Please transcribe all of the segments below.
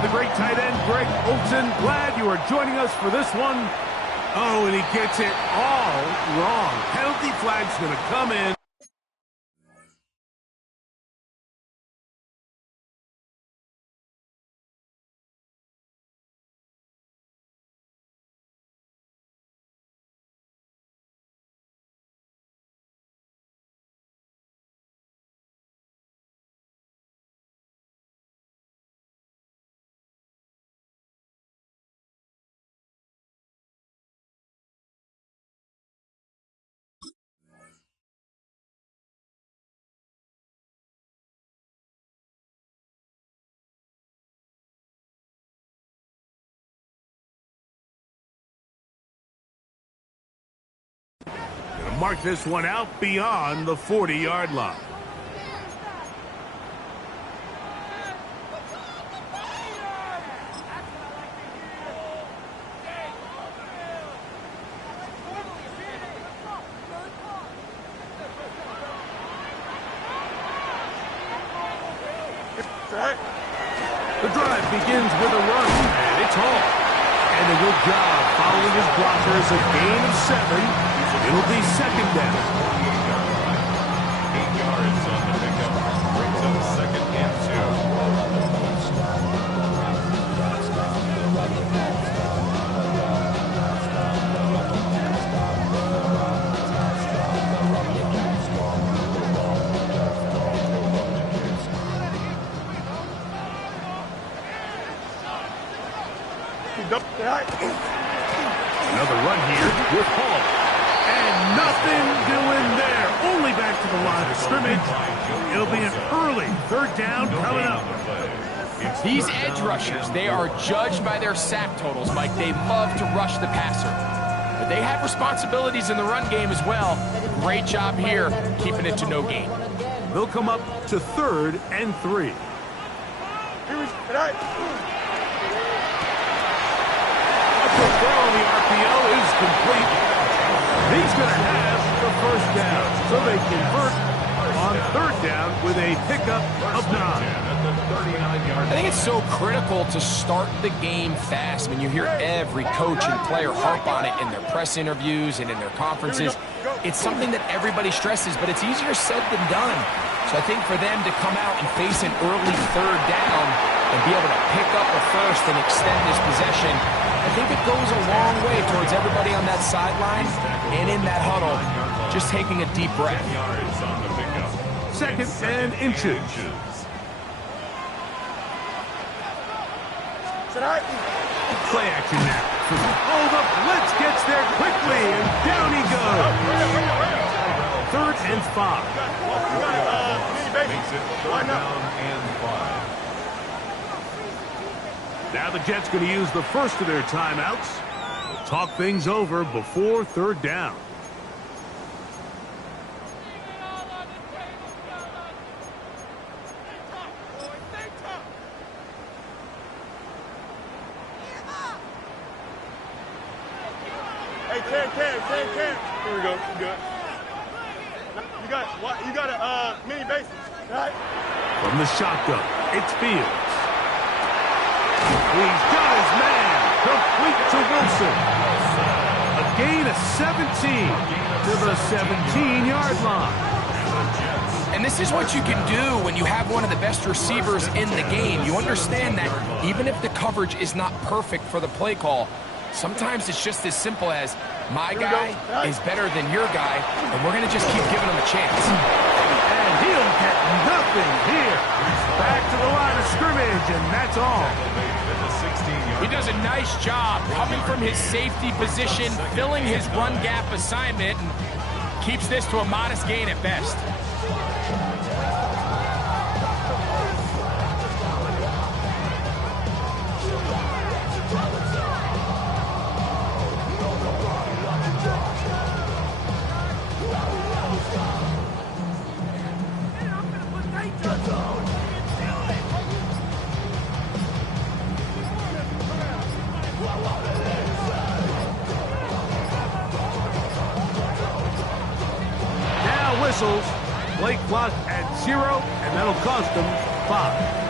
to the great tight end, Greg Olsen. Glad you are joining us for this one. Oh, and he gets it all wrong. Penalty flag's going to come in. Mark this one out beyond the 40-yard line. The drive begins with a run, and it's home. And a good job following his blockers, a gain of 7. It'll be second down. 8 yards on the pickup. Brings up second and 2. Another run here with Hall. And nothing doing there. Only back to the line of scrimmage. It'll be an early third down coming up. These edge rushers, they are judged by their sack totals, Mike. They love to rush the passer. But they have responsibilities in the run game as well. Great job here, keeping it to no gain. They'll come up to 3rd and 3. The throw on the RPO is complete. He's going to have the first down, so they convert on 3rd down with a pickup of 9. I think it's so critical to start the game fast. When you hear every coach and player harp on it in their press interviews and in their conferences, it's something that everybody stresses, but it's easier said than done. So I think for them to come out and face an early 3rd down and be able to pick up a first and extend this possession, I think it goes a long way towards everybody on that sideline and in that huddle just taking a deep breath. 2nd and inches. Play action now. Oh, the blitz gets there quickly, and down he goes. 3rd and 5. Makes it 3rd down and 5. Now the Jets going to use the first of their timeouts. We'll talk things over before 3rd down. Hey, Cam. Here we go. Good. You got a mini bases, right? From the shotgun, it's Fields. He's got his man. Complete to Wilson. A gain of 17 to the 17-yard line. And this is what you can do when you have one of the best receivers in the game. You understand that even if the coverage is not perfect for the play call, sometimes it's just as simple as my guy is better than your guy, and we're going to just keep giving him a chance. And he'll get nothing here. Back to the line of scrimmage, and that's all. He does a nice job coming from his safety position, filling his run gap assignment, and keeps this to a modest gain at best. Whistles, play clock at 0, and that'll cost them 5.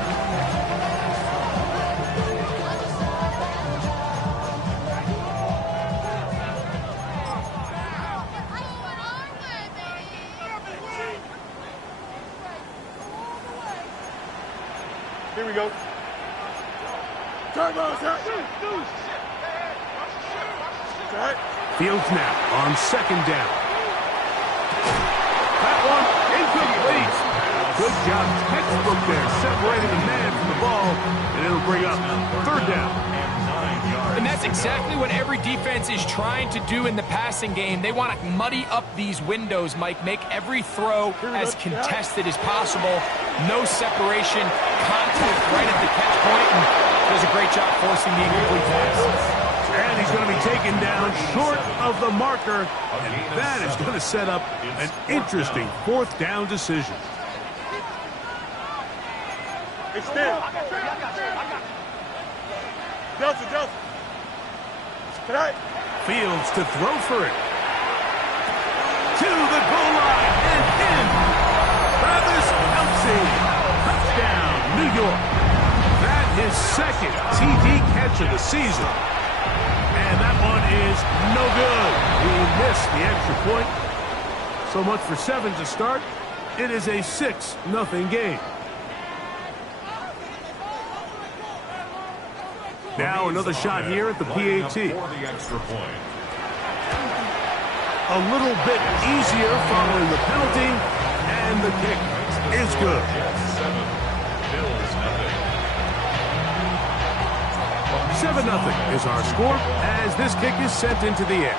Fields now on second down. That one incomplete. Good job, textbook there, separating the man from the ball, and it'll bring up third down. And that's exactly what every defense is trying to do in the passing game. They want to muddy up these windows, Mike, make every throw as contested as possible. No separation, contact right at the catch point, and does a great job forcing the incomplete pass. And he's going to be taken down short of the marker, and that is going to set up an interesting fourth down decision. Extend. Delta. Fields to throw for it. To the goal line and in. Travis Kelce. Touchdown, New York. That his second TD catch of the season. And that one is no good. He missed the extra point. So much for 7 to start. It is a 6-0 game. Now another shot here at the PAT. A little bit easier following the penalty, and the kick is good. 7-0 is our score as this kick is sent into the air.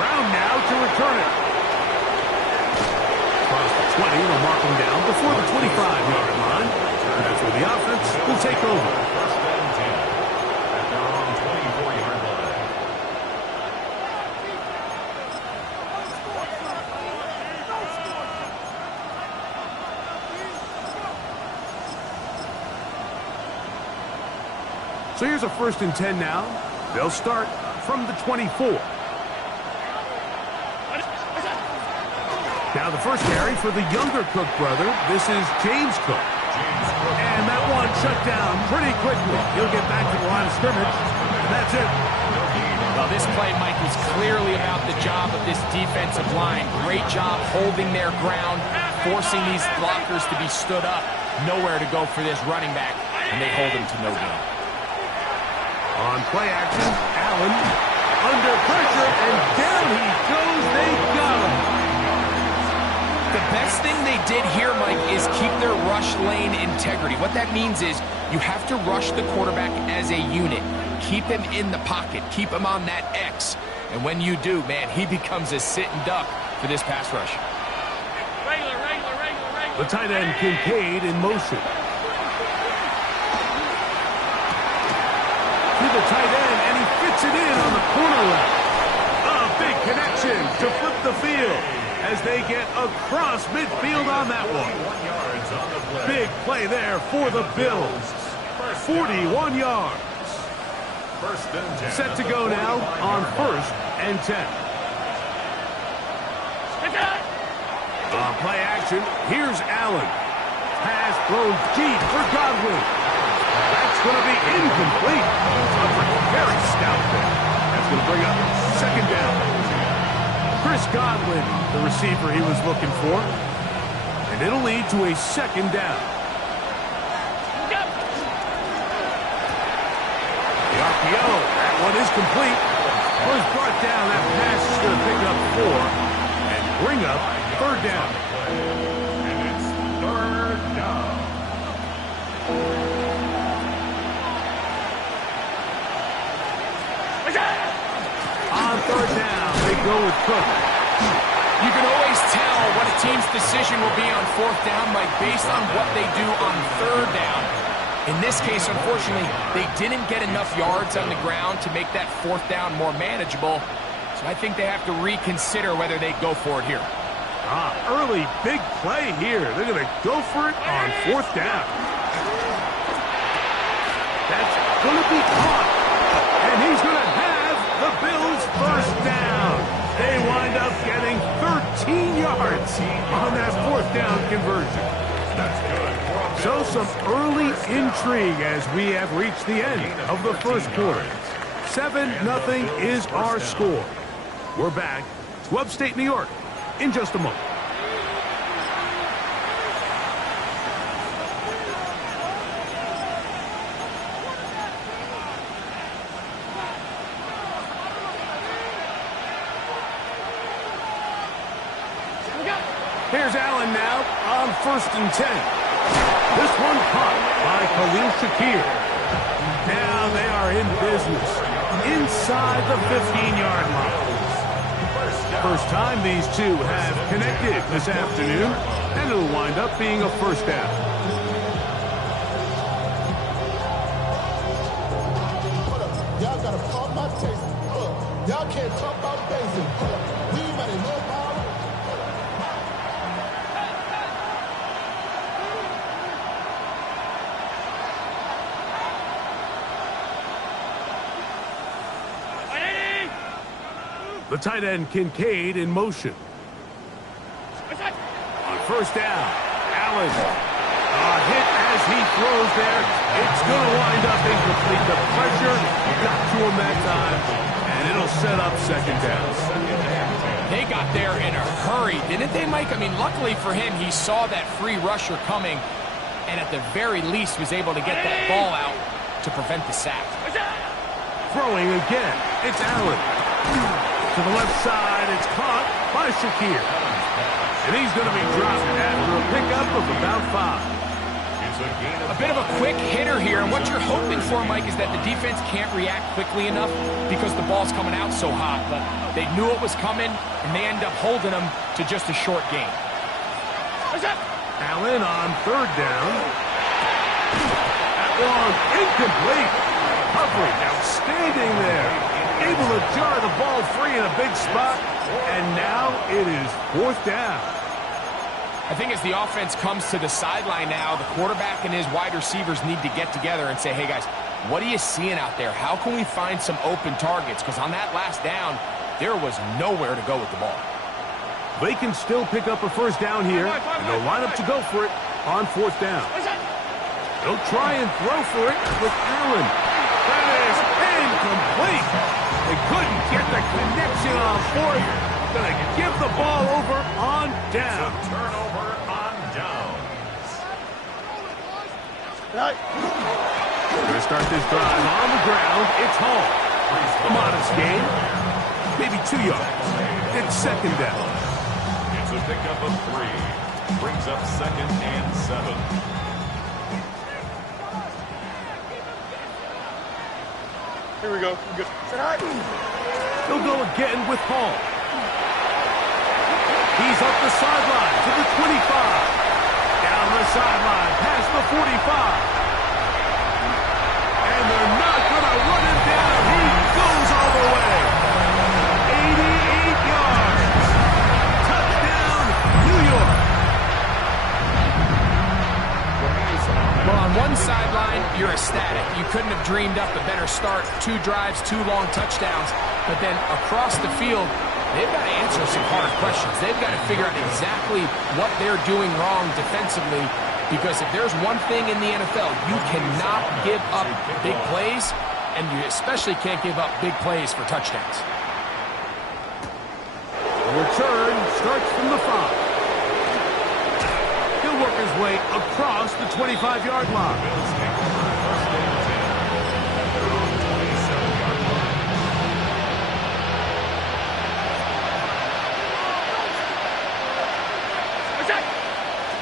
Brown now to return it. Across the 20, they'll mark him down before the 25-yard line. That's where the offense will take over. First down 10 at their own 24-yard line. So here's a 1st and 10 now. They'll start from the 24. Now the first carry for the younger Cook brother. This is James Cook. And that one shut down pretty quickly. He'll get back to the line of scrimmage, and that's it. Well, this play, Mike, was clearly about the job of this defensive line. Great job holding their ground, forcing these blockers to be stood up. Nowhere to go for this running back, and they hold him to no gain. On play action, Allen under pressure, and down he goes. They got him. The best thing they did here, Mike, is keep their rush lane integrity. What that means is you have to rush the quarterback as a unit. Keep him in the pocket. Keep him on that X. And when you do, man, he becomes a sitting duck for this pass rush. The tight end Kincaid in motion. To the tight end, and he fits it in on the corner route. A big connection to flip the field as they get across midfield on that one. Big play there for the Bills. 41 yards. Set to go now on 1st and 10. On play action, here's Allen. Pass thrown deep for Godwin. That's going to be incomplete. Sounds like a very stout there. That's going to bring up 2nd down. Chris Godwin, the receiver he was looking for. And it'll lead to a 2nd down. The RPO, that one is complete. Was brought down. That pass is going to pick up 4 and bring up 3rd down. And it's 3rd down. On 3rd down, they go with Cook. You can always tell what a team's decision will be on 4th down, Mike, based on what they do on 3rd down. In this case, unfortunately, they didn't get enough yards on the ground to make that 4th down more manageable. So I think they have to reconsider whether they go for it here. Early big play here. They're going to go for it on 4th down. That's going to be caught. And he's going to have the Bills' 1st down. They wind up getting 13 yards on that 4th down conversion. That's good. So some early intrigue as we have reached the end of the 1st quarter. 7-0 is our score. We're back to upstate New York in just a moment. Here's Allen now on 1st and 10. This one caught by Khalil Shakir. Now they are in business inside the 15-yard line. First time these two have connected this afternoon, and it'll wind up being a first down. Y'all gotta pump my taste. Y'all can't talk about basic. We might as well ball. The tight end Kincaid in motion. On 1st down, Allen. Hit as he throws there. It's going to wind up incomplete. The pressure got to him that time, and it'll set up 2nd down. They got there in a hurry, didn't they, Mike? I mean, luckily for him, he saw that free rusher coming, and at the very least was able to get that ball out to prevent the sack. Throwing again, it's Allen. To the left side, it's caught by Shakir. And he's going to be dropped after a pickup of about 5. A bit of a quick hitter here, and what you're hoping for, Mike, is that the defense can't react quickly enough because the ball's coming out so hot. But they knew it was coming, and they end up holding them to just a short gain. Allen on 3rd down. That one incomplete. Coverage outstanding there. Able to jar the ball free in a big spot, and now it is 4th down. I think as the offense comes to the sideline now, the quarterback and his wide receivers need to get together and say, hey, guys, what are you seeing out there? How can we find some open targets? Because on that last down, there was nowhere to go with the ball. They can still pick up a 1st down here, and they'll line up to go for it on 4th down. They'll try and throw for it with Allen. That is incomplete. They couldn't get the connection on 4th. Going to give the ball over on down. It's a turnover on downs. They're going to start this drive on the ground. It's Hall. A modest gain. Maybe 2 yards. It's 2nd down. It's a pickup of 3. Brings up 2nd and 7. Here we go. Good. They'll go again with Hall. He's up the sideline to the 25. Down the sideline past the 45. And they're not going to run him down. He goes all the way. 88 yards. Touchdown, New York. Well, on one sideline, you're ecstatic. You couldn't have dreamed up a better start. 2 drives, 2 long touchdowns. But then across the field, they've got to answer some hard questions. They've got to figure out exactly what they're doing wrong defensively, because if there's one thing in the NFL, you cannot give up big plays, and you especially can't give up big plays for touchdowns. The return starts from the 5. He'll work his way across the 25-yard line.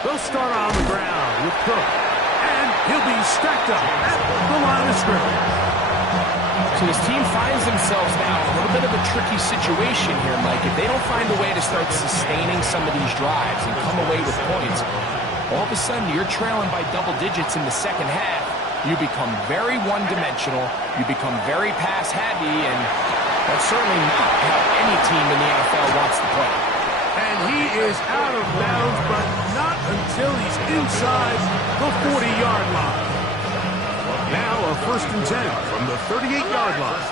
They'll start on the ground with Cook, and he'll be stacked up at the line of scrimmage. So his team finds themselves now in a little bit of a tricky situation here, Mike. If they don't find a way to start sustaining some of these drives and come away with points, all of a sudden you're trailing by double digits in the 2nd half. You become very one-dimensional. You become very pass-heavy, and that's certainly not how any team in the NFL wants to play. And he is out of bounds, but not until he's inside the 40-yard line. Now a 1st and 10 from the 38-yard line.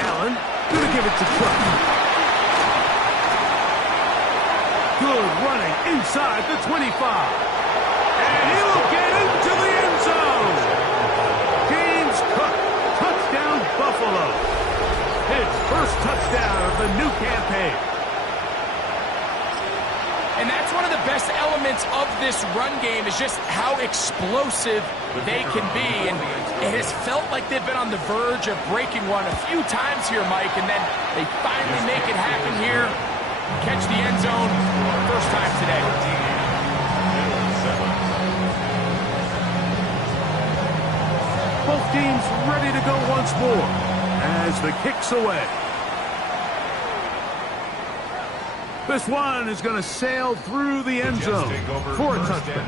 Allen going to give it to Cook. Good running inside the 25. And he'll get into the end zone. James Cook, touchdown Buffalo. His first touchdown of the new campaign. And that's one of the best elements of this run game, is just how explosive they can be. And it has felt like they've been on the verge of breaking one a few times here, Mike, and then they finally make it happen here catch the end zone first time today. Both teams ready to go once more as the kick's away. This one is going to sail through the end zone for a touchdown.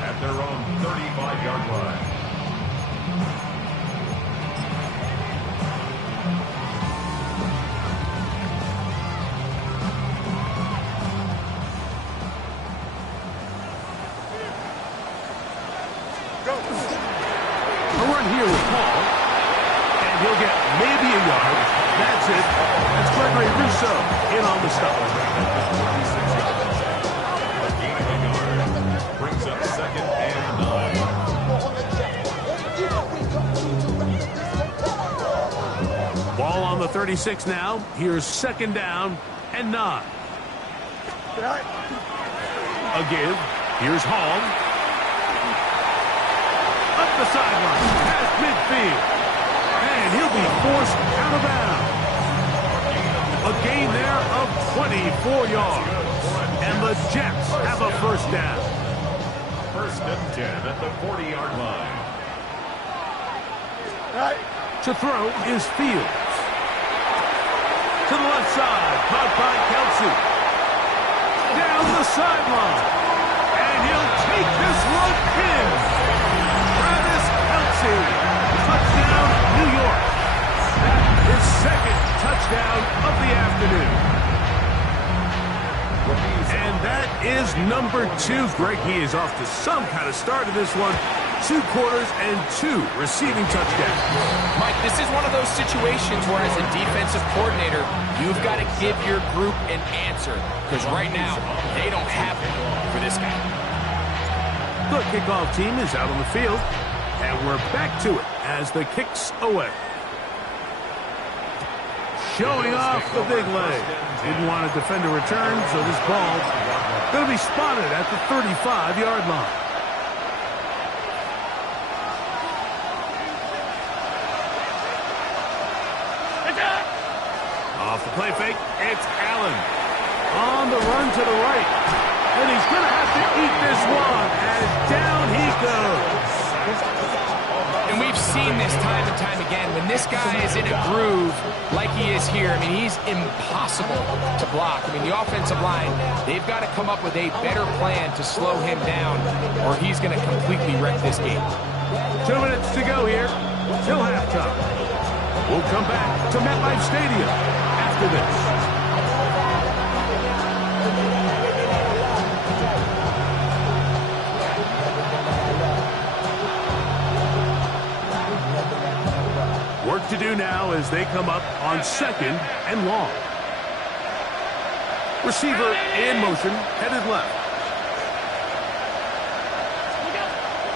At their own 35-yard line. A run here with Paul, and he'll get maybe a yard. That's it. That's Gregory Rousseau in on the stop. A gain of a yard. Brings up second and 9. Ball on the 36 now. Here's second down and 9. A give. Here's Hall. Up the sideline, past midfield. And he'll be forced out of bounds. A gain there of 24 yards. And the Jets have a first down. First and 10 at the 40-yard line. To throw is Fields. To the left side, caught by Kelsey. Down the sideline. And he'll take this one in. Travis Kelce. Touchdown, New York. That is second touchdown of the afternoon. And that is number 2. Greg, he is off to some kind of start in this one. 2 quarters and 2 receiving touchdowns. Mike, this is one of those situations where as a defensive coordinator, you've got to give your group an answer. Because right now, they don't have it for this guy. The kickoff team is out on the field. And we're back to it as the kick's away. Showing off the big leg. Didn't want to defend a return, so this ball going to be spotted at the 35-yard line. Off the play fake, it's Allen. On the run to the right. And he's going to have to eat this one as down he goes. And we've seen this time and time again. When this guy is in a groove like he is here, I mean, he's impossible to block. I mean, the offensive line, they've got to come up with a better plan to slow him down or he's going to completely wreck this game. 2 minutes to go here till halftime. We'll come back to MetLife Stadium after this. Work to do now as they come up on second and long. Receiver in motion, headed left.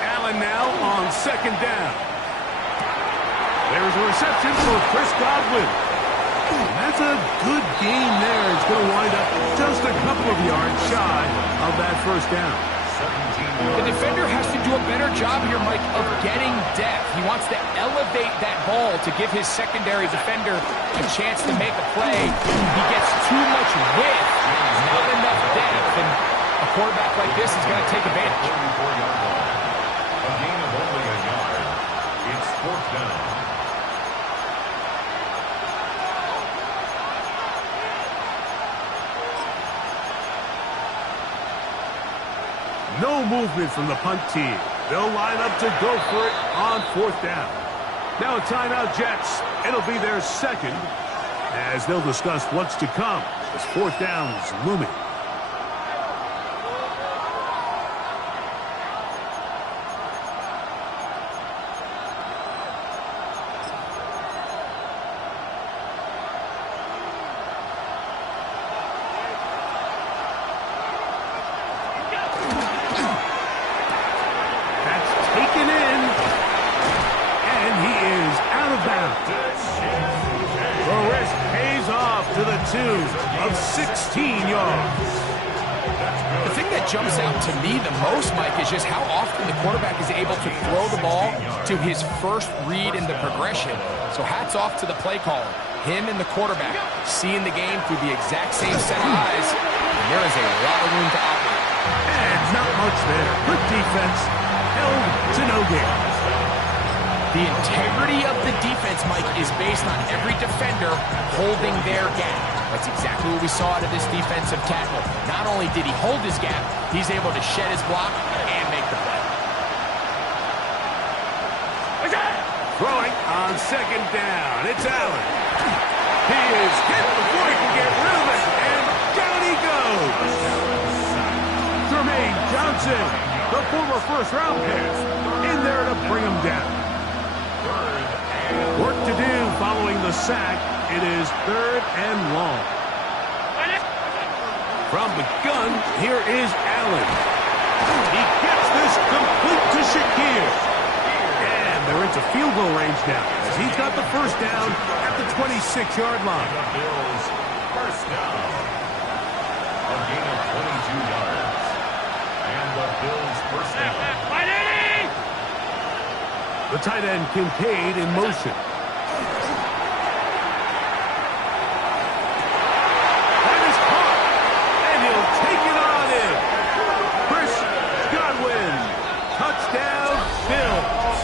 Allen now on second down. There's a reception for Chris Godwin. That's a good gain there. It's going to wind up just a couple of yards shy of that first down. The defender has to do a better job here, Mike, of getting depth. He wants to elevate that ball to give his secondary defender a chance to make a play. He gets too much width, not enough depth, and a quarterback like this is going to take advantage. A gain of only a yard. It's fourth down. No movement from the punt team. They'll line up to go for it on fourth down. Now a timeout, Jets. It'll be their second as they'll discuss what's to come as fourth down is looming. Of 16 yards. The thing that jumps out to me the most, Mike, is just how often the quarterback is able to throw the ball to his first read in the progression. So hats off to the play caller. Him and the quarterback seeing the game through the exact same set of eyes, and there is a lot of room to operate. And not much there. Good defense. Held to no gain. The integrity of the defense, Mike, is based on every defender holding their gap. That's exactly what we saw out of this defensive tackle. Not only did he hold his gap, he's able to shed his block and make the play. Throwing on second down. It's Allen. He is hit before he can get rid of it, and down he goes. Jermaine Johnson, the former first-round pick, in there to bring him down. Work to do following the sack. It is 3rd and long. From the gun, here is Allen. He gets this complete to Shakir. And they're into field goal range now, as he's got the first down at the 26-yard line. The Bills first down. A gain of 22 yards. And the Bills first down. The tight end Kincaid in motion. That is caught. And he'll take it on in. Chris Godwin. Touchdown, Bills.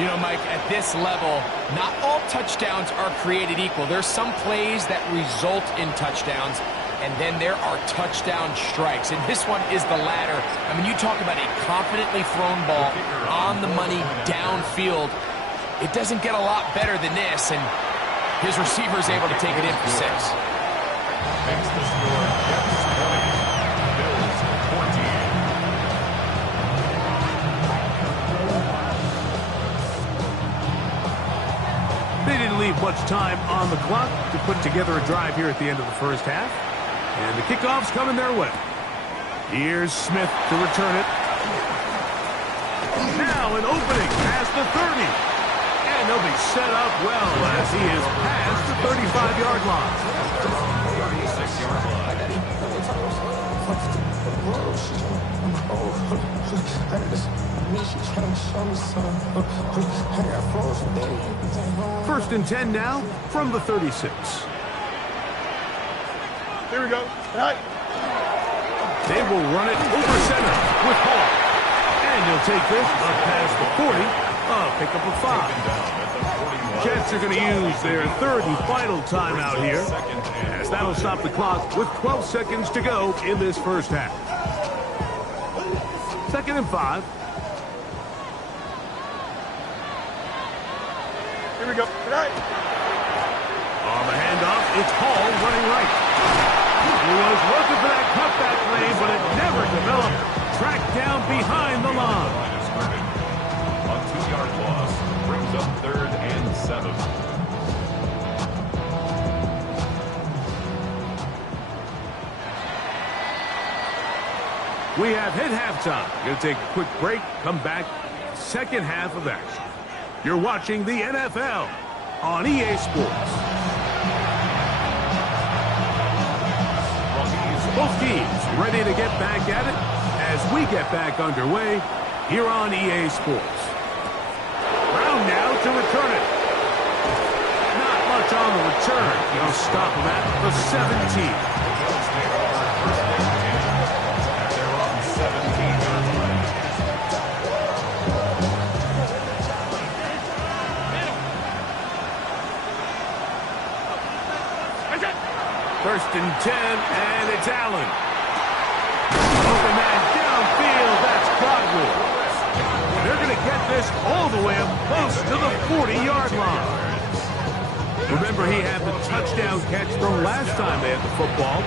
You know, Mike, at this level, not all touchdowns are created equal. There's some plays that result in touchdowns, and then there are touchdown strikes. And this one is the latter. I mean, you talk about a confidently thrown ball on the money downfield. It doesn't get a lot better than this, and his receiver is able to take it in for 6. Makes the score Jets 20. Bills 14. They didn't leave much time on the clock to put together a drive here at the end of the first half. And the kickoff's coming their way. Here's Smith to return it. Now an opening past the 30. And they'll be set up well as he is past the 35-yard line. 36-yard line. First and 10 now from the 36. Here we go. Right. They will run it over center with Hall. And he'll take this up past the 40. Pick up a 5. Jets are going to use their 3rd and final timeout here, as that'll stop the clock with 12 seconds to go in this first half. 2nd and 5. Here we go. Right. On the handoff, it's Hall running right. He was looking for that cutback lane, but it never developed. Tracked down behind the line. Line is scrimmage. A 2-yard loss brings up 3rd and 7. We have hit halftime. Going to take a quick break, come back, second half of action. You're watching the NFL on EA Sports. Both teams ready to get back at it as we get back underway here on EA Sports. Brown now to return it. Not much on the return. They'll stop him at the 17. First and 10, and it's Allen. Open man downfield, that's Godwin. They're going to get this all the way up close to the 40-yard line. Remember, he had the touchdown catch from last time they had the football.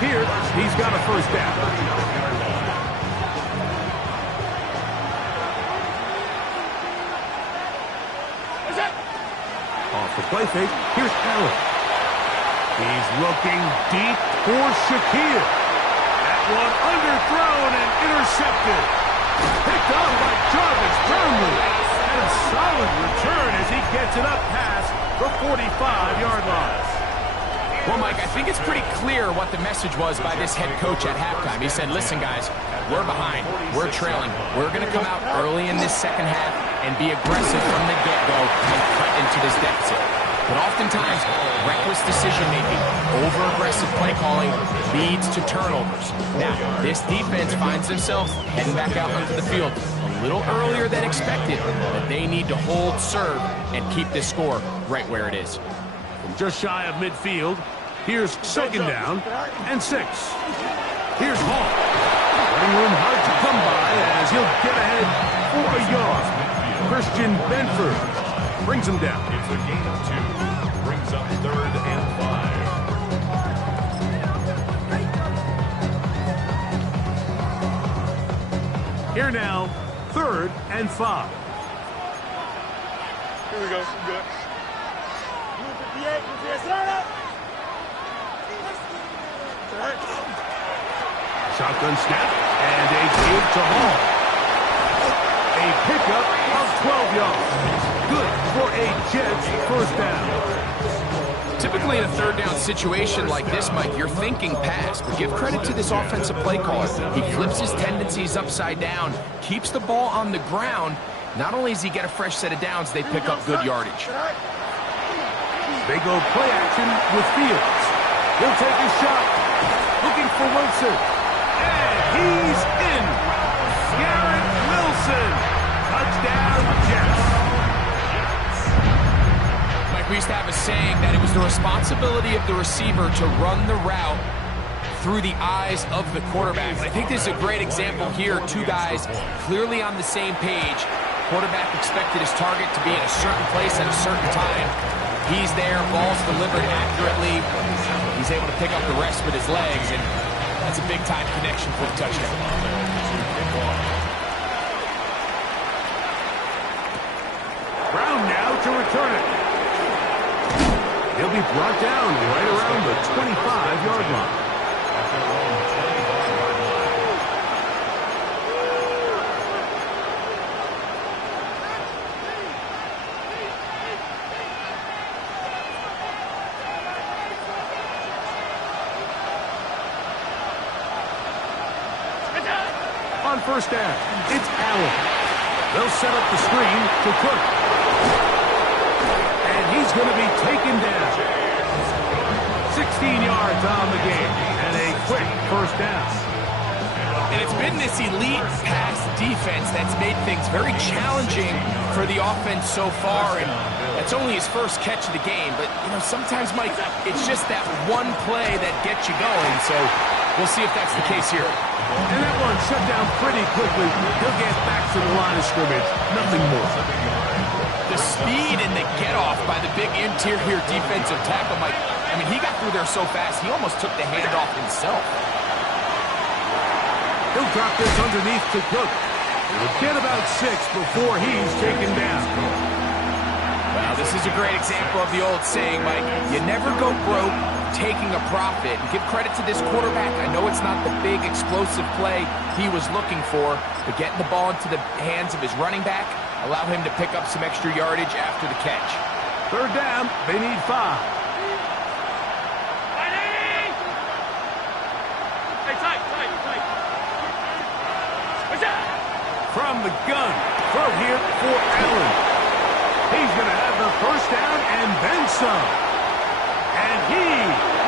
Here, he's got a first down. Off the play fake, here's Allen. He's looking deep for Shakir. That one underthrown and intercepted. Picked up by Jarvis Brownlee. And a solid return as he gets it up past the 45-yard line. Well, Mike, I think it's pretty clear what the message was by this head coach at halftime. He said, listen, guys, we're behind. We're trailing. We're going to come out early in this second half and be aggressive from the get-go and cut into this deficit. But oftentimes, reckless decision-making, over-aggressive play calling leads to turnovers. Now, this defense finds themselves heading back out onto the field a little earlier than expected, but they need to hold serve and keep this score right where it is. From just shy of midfield, here's second down and 6. Here's Hall. Running room hard to come by as he'll get ahead for a yard. Christian Benford brings him down. It's a gain of 2. Brings up 3rd and 5. Here now, 3rd and 5. Here we go. Good. Blue 58. Sit up. Shotgun snap and a give to Hall. A pickup of 12 yards. Good for a Jets first down. Typically in a 3rd down situation like this, Mike, you're thinking pass, but give credit to this offensive play caller. He flips his tendencies upside down, keeps the ball on the ground. Not only does he get a fresh set of downs, they pick up good yardage. They go play action with Fields. He'll take a shot. Looking for Wilson. And he's in. Garrett Wilson. Touchdown, Jets. Mike, we used to have a saying that it was the responsibility of the receiver to run the route through the eyes of the quarterback. I think this is a great example here. 2 guys clearly on the same page. Quarterback expected his target to be in a certain place at a certain time. He's there, ball's delivered accurately. He's able to pick up the rest with his legs, and that's a big-time connection for the touchdown. Brown now to return it. He'll be brought down right around the 25-yard line. On first down, it's Allen. They'll set up the screen to Cook. And he's going to be taken down. 16 yards on the game and a quick first down. And it's been this elite pass defense that's made things very challenging for the offense so far, and that's only his first catch of the game. But, you know, sometimes, Mike, it's just that one play that gets you going, so we'll see if that's the case here. And that one shut down pretty quickly. He'll get back to the line of scrimmage. Nothing more. The speed and the get-off by the big interior defensive tackle, Mike. I mean, he got through there so fast, he almost took the handoff himself. He'll drop this underneath to Cook. It'll get about 6 before he's taken down. Well, this is a great example of the old saying, Mike, you never go broke taking a profit. And give credit to this quarterback. I know it's not the big explosive play he was looking for, but getting the ball into the hands of his running back allow him to pick up some extra yardage after the catch. 3rd down, they need 5. From the gun, throw here for Allen. He's going to have the first down and then some. And he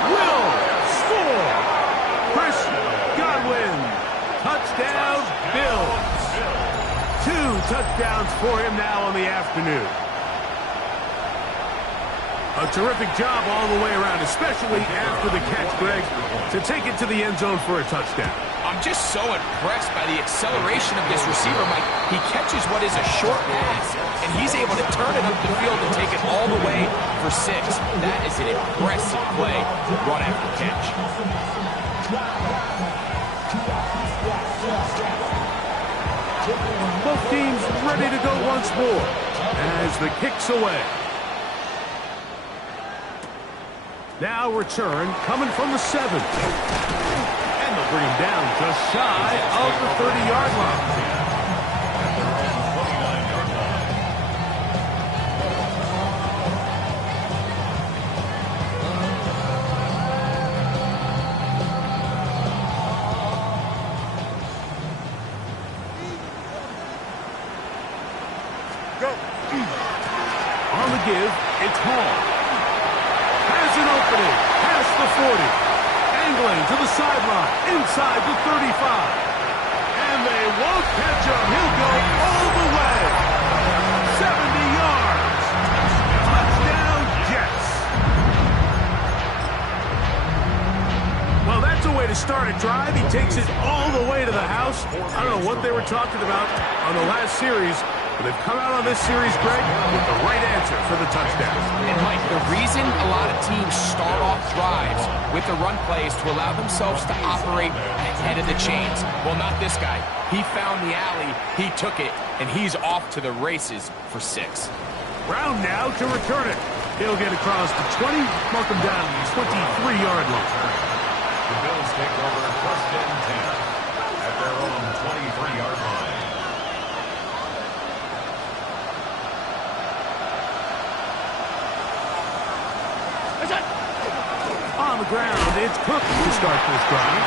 will score. Chris Godwin, touchdown Bills. 2 touchdowns for him now on the afternoon. A terrific job all the way around, especially after the catch, Greg, to take it to the end zone for a touchdown. I'm just so impressed by the acceleration of this receiver, Mike. He catches what is a short pass, and he's able to turn it up the field and take it all the way for 6. That is an impressive play run after catch. Both teams ready to go once more as the kick's away. Now return coming from the 7. And they'll bring him down just shy of the 30-yard line. the give. It's Hall. Has an opening. Past the 40. Angling to the sideline. Inside the 35. And they won't catch him. He'll go all the way. 70 yards. Touchdown, Jets. Well, that's a way to start a drive. He takes it all the way to the house. I don't know what they were talking about on the last series, but they've come out on this series, Greg, with the right answer for the touchdown. And, Mike, the reason a lot of teams start off drives with the run plays to allow themselves to operate ahead of the chains. Well, not this guy. He found the alley, he took it, and he's off to the races for 6. Brown now to return it. He'll get across the 20, mark him down to the 23-yard line. The Bills take over 1st and 10 at their own 23-yard line. On the ground, it's Cook to start this drive.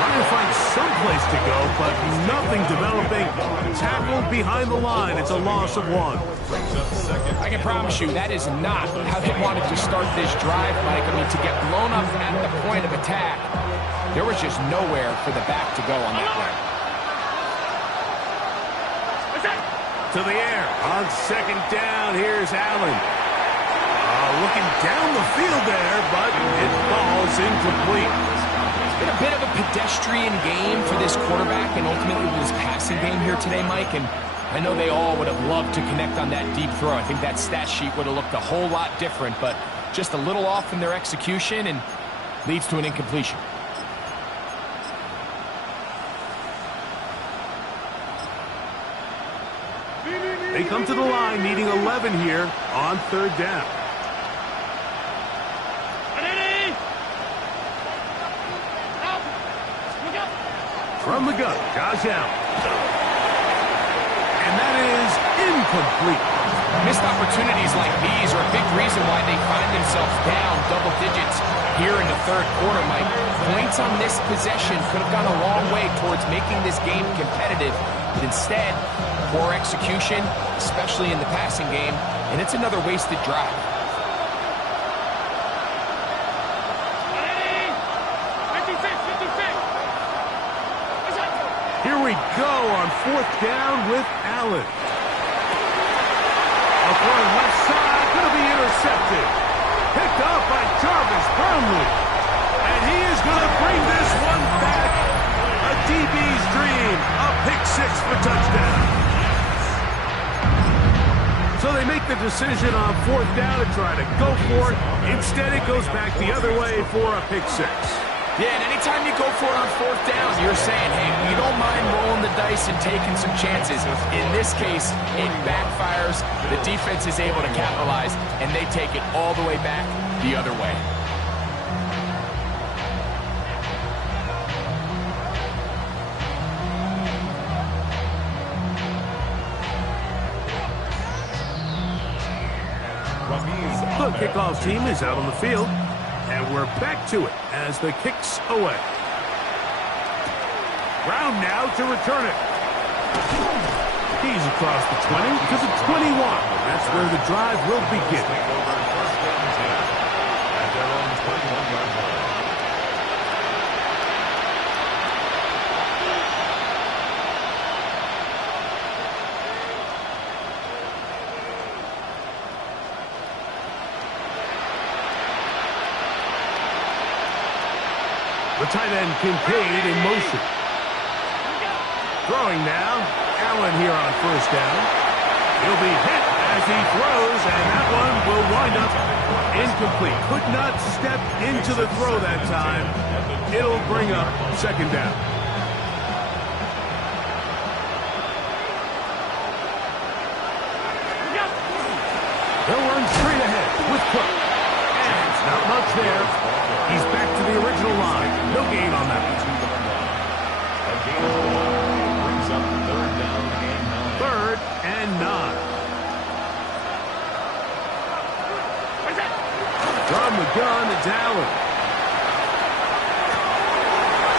Trying to find some place to go, but nothing developing. Tackled behind the line. It's a loss of 1. I can promise you that is not how they wanted to start this drive, Mike. I mean, to get blown up at the point of attack, there was just nowhere for the back to go on that play. To the air. On 2nd down, here's Allen. Looking down the field there, but it falls incomplete. It's been a bit of a pedestrian game for this quarterback and ultimately this passing game here today, Mike. And I know they all would have loved to connect on that deep throw. I think that stat sheet would have looked a whole lot different, but just a little off in their execution and leads to an incompletion. They come to the line needing 11 here on 3rd down. From the gun, Josh Allen. And that is incomplete. Missed opportunities like these are a big reason why they find themselves down double digits here in the 3rd quarter, Mike. Points on this possession could have gone a long way towards making this game competitive. But instead, poor execution, especially in the passing game, and it's another wasted drive. Here we go on 4th down with Allen. Up on left side, going to be intercepted. Picked up by Jarvis Brownlee. And he is going to bring this one back. A DB's dream. A pick 6 for touchdown. So they make the decision on 4th down to try to go for it. Instead, it goes back the other way for a pick 6. Yeah, and anytime you go for it on 4th down, you're saying, hey, we don't mind rolling the dice and taking some chances. In this case, it backfires. The defense is able to capitalize, and they take it all the way back the other way. The kickoff team is out on the field. And we're back to it as the kick's away. Brown now to return it. He's across the 20 to the 21. That's where the drive will begin. At their own 21-yard line. The tight end Kincaid in motion. Throwing now. Allen here on 1st down. He'll be hit as he throws, and that one will wind up incomplete. Could not step into the throw that time. It'll bring up 2nd down. They'll run straight ahead with Cook. And not much there. He's back to the original line. No gain on that one. A gain of 1 brings up 3rd down and 9. 3rd and 9. From the gun, it's Allen.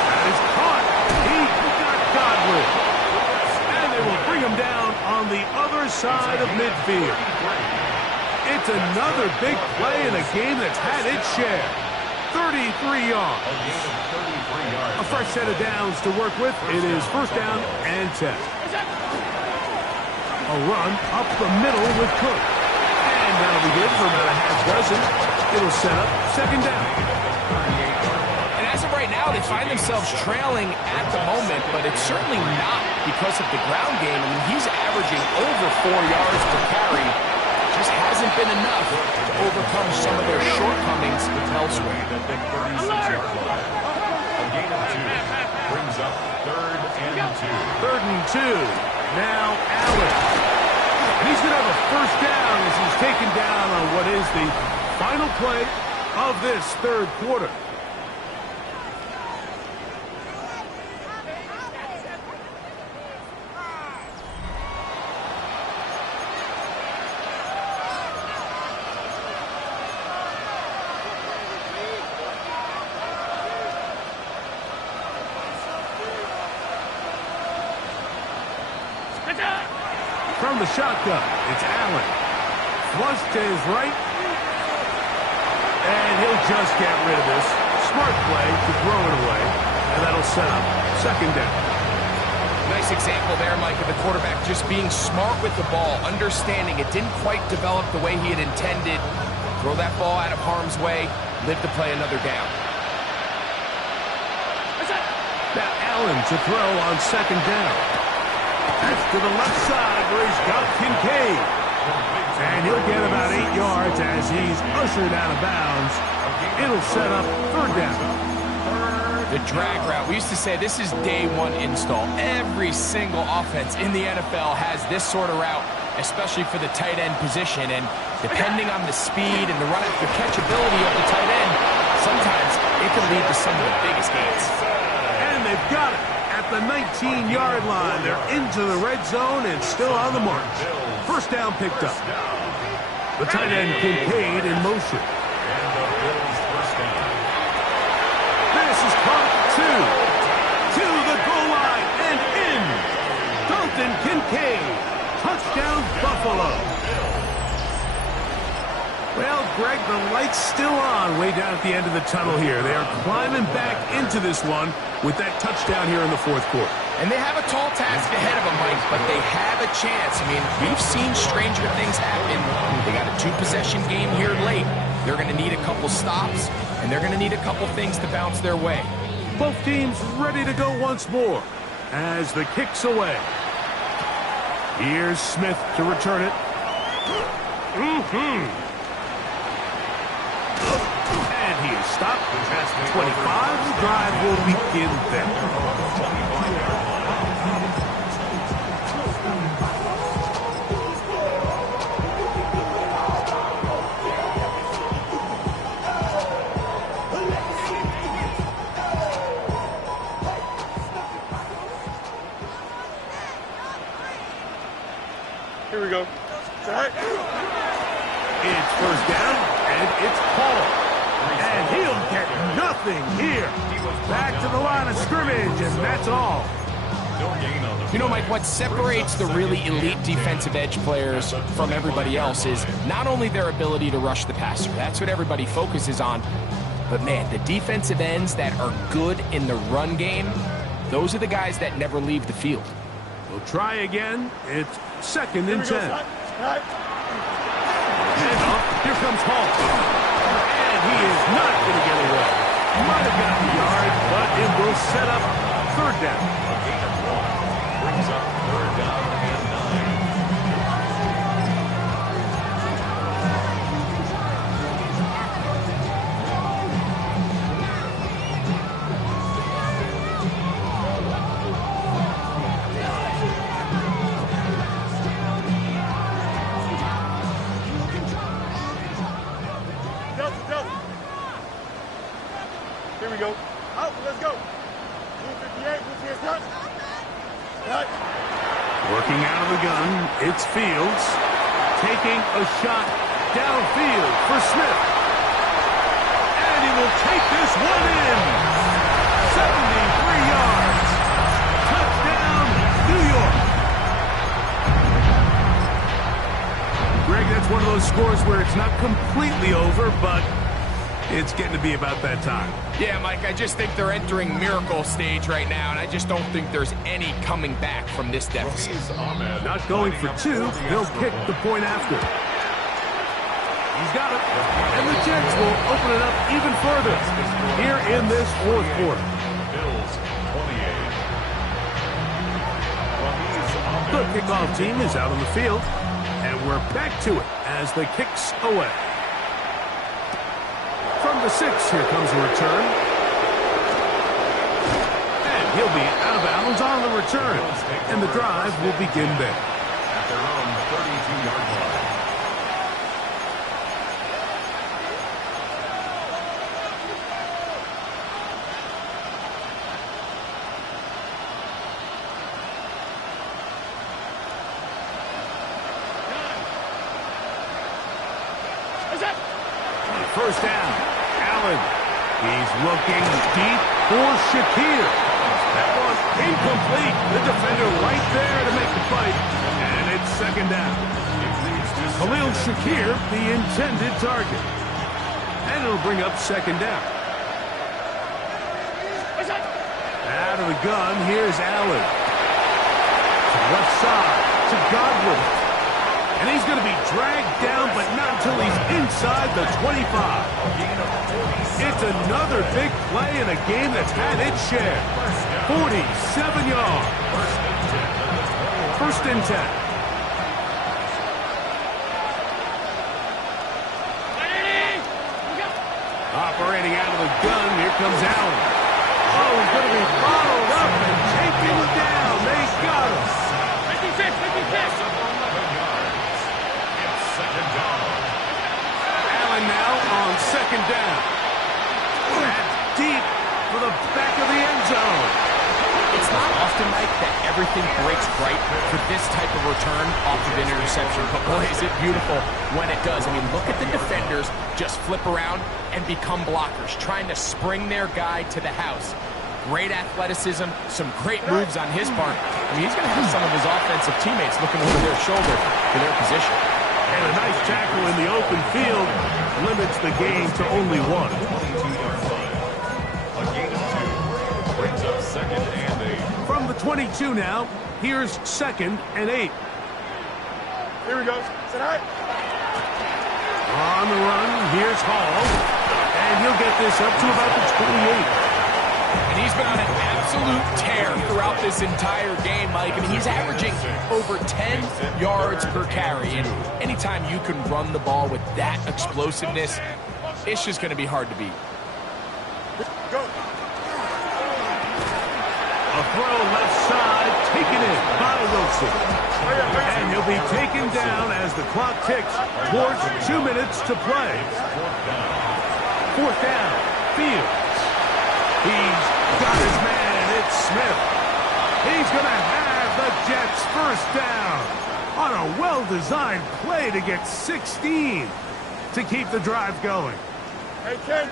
That is caught. He got Godwin. And they will bring him down on the other side of midfield. It's another big play in a game that's had its share. 33 yards. A gain of 33 yards. A fresh set of downs to work with. It is first down and 10. A run up the middle with Cook. And that'll be good for about a half dozen. It'll set up second down. And as of right now, they find themselves trailing at the moment, but it's certainly not because of the ground game. I mean, he's averaging over 4 yards per carry. Just hasn't been enough to overcome some of their shortcomings elsewhere. At the 36-yard line. A gain of 2 brings up third and 2. Third and 2. Now Allen. And he's going to have a first down as he's taken down on what is the final play of this third quarter. From the shotgun, it's Allen. Flush to his right. And he'll just get rid of this. Smart play to throw it away. And that'll set up second down. Nice example there, Mike, of the quarterback just being smart with the ball, understanding it didn't quite develop the way he had intended. Throw that ball out of harm's way, live to play another down. Now Allen to throw on second down. That's to the left side where he's got Kincaid. And he'll get about 8 yards as he's ushered out of bounds. It'll set up third down. The drag route. We used to say this is day one install. Every single offense in the NFL has this sort of route, especially for the tight end position. And depending on the speed and the run after catch ability of the tight end, sometimes it can lead to some of the biggest gains. And they've got it. At the 19-yard line, they're into the red zone and still on the march. First down picked up. The tight end Kincaid in motion. And the Bills first down. This is caught to the goal line and in. Dalton Kincaid, touchdown Buffalo. Well, Greg, the light's still on way down at the end of the tunnel here. They are climbing back into this one with that touchdown here in the fourth quarter. And they have a tall task ahead of them, Mike, but they have a chance. I mean, we've seen stranger things happen. They got a two-possession game here late. They're going to need a couple stops, and they're going to need a couple things to bounce their way. Both teams ready to go once more as the kick's away. Here's Smith to return it. And he is stopped. 25. The drive will begin then. Here we go. All right. It's first down, and it's Paul. And he'll get nothing here. Back to the line of scrimmage, and that's all. You know, Mike, what separates the really elite defensive edge players from everybody else is not only their ability to rush the passer. That's what everybody focuses on. But, man, the defensive ends that are good in the run game, those are the guys that never leave the field. We'll try again. It's second and 10. Here comes Hall. And he is not going to get away. Might have got the yard, but it will set up third down. A gain of 1 brings up third down and 9. Delta. Here we go. Out, let's go. Blue 58, blue 58, touch. Touch. Working out of the gun, it's Fields. Taking a shot downfield for Smith. And he will take this one in. 73 yards. Touchdown, New York. Greg, that's one of those scores where it's not completely over, but it's getting to be about that time. Yeah, Mike, I just think they're entering miracle stage right now, and I just don't think there's any coming back from this deficit. Not going for two, they'll kick the point after. He's got it, and the Jets will open it up even further here in this fourth quarter. Bills 28. The kickoff team is out on the field, and we're back to it as the kick's away. From the 6, here comes a return. And he'll be out of bounds on the return. And the drive will begin there. At their own 32-yard line. First down, Allen. He's looking deep for Shakir. That was incomplete. The defender right there to make the play. And it's second down. Khalil Shakir, the intended target. And it'll bring up second down. Out of the gun, here's Allen. To the left side, to Godwin. And he's going to be dragged down, but not until he's inside the 25. It's another big play in a game that's had its share. 47 yards. First and 10. Operating out of the gun, here comes Allen. Oh, he's going to be followed up and taken down. They got him. 56. Second down. Allen now on second down. That's deep for the back of the end zone. It's not often, Mike, that everything breaks right for this type of return off of an interception. But boy, is it beautiful when it does. I mean, look at the defenders just flip around and become blockers, trying to spring their guy to the house. Great athleticism, some great moves on his part. I mean, he's going to have some of his offensive teammates looking over their shoulder for their position. And a nice tackle in the open field limits the game to only one. 22-yard line. A gain of 2 brings up second and 8. From the 22 now, here's second and 8. Here we go. Sit high. On the run, here's Hall. And he'll get this up to about the 28. And he's been on an absolute tear throughout this entire game, Mike. I mean, he's averaging over 10 yards per carry. And anytime you can run the ball with that explosiveness, it's just going to be hard to beat. Go. A throw left side, taken in by Wilson. And he'll be taken down as the clock ticks towards 2 minutes to play. Fourth down, Fields. He's got his man, it's Smith. He's going to have the Jets first down on a well-designed play to get 16 to keep the drive going. Hey, Ken.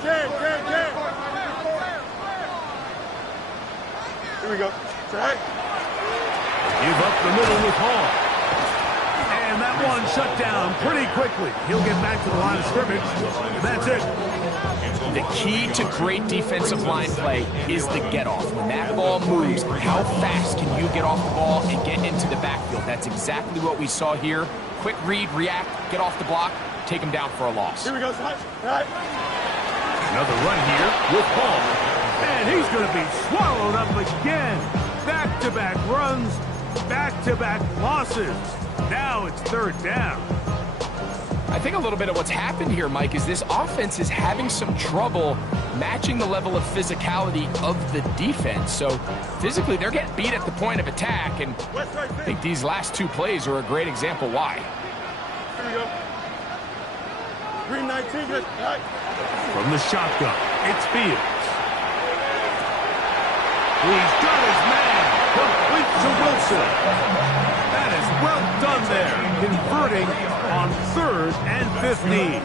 Here we go. Sit high. Give up the middle with Hall. And that one shut down pretty quickly. He'll get back to the line of scrimmage. And that's it. The key to great defensive line play is the get-off. When that ball moves, how fast can you get off the ball and get into the backfield? That's exactly what we saw here. Quick read, react, get off the block, take him down for a loss. Here we go. Sit high. Another run here with Hall. And he's going to be swallowed up again. Back-to-back runs, back-to-back losses. Now it's third down. I think a little bit of what's happened here, Mike, is this offense is having some trouble matching the level of physicality of the defense. So physically, they're getting beat at the point of attack, and I think these last 2 plays are a great example why. Here we go. Green 19. Good. Right. From the shotgun, it's Fields. He's got his man. Complete to Wilson. That is well done there, converting on 3rd and 15.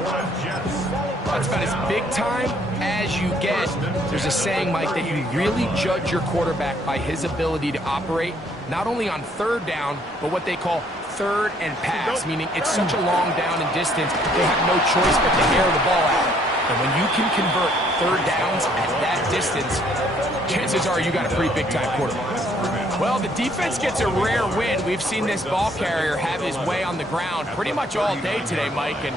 That's about as big time as you get. There's a saying, Mike, that you really judge your quarterback by his ability to operate not only on 3rd down, but what they call third and pass, meaning it's such a long down and distance, they have no choice but to air the ball out. And when you can convert third downs at that distance, chances are you got a pretty big-time quarterback. Well, the defense gets a rare win. We've seen this ball carrier have his way on the ground pretty much all day today, Mike, and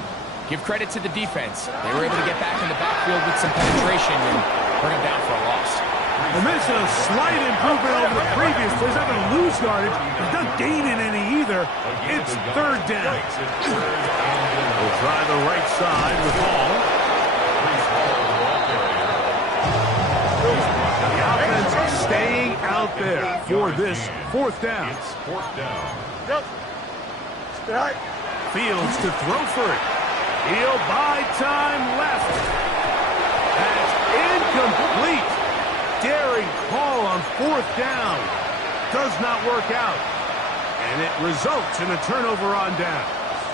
give credit to the defense. They were able to get back in the backfield with some penetration and bring them down for a loss. And this is a slight improvement over the previous plays. Not going to lose yardage. He's not gaining any either. It's third down. We'll try the right side with Hall. The offense staying out there for this fourth down. Fields to throw for it. He'll buy time left. That's incomplete. Daring call on fourth down. Does not work out. And it results in a turnover on down.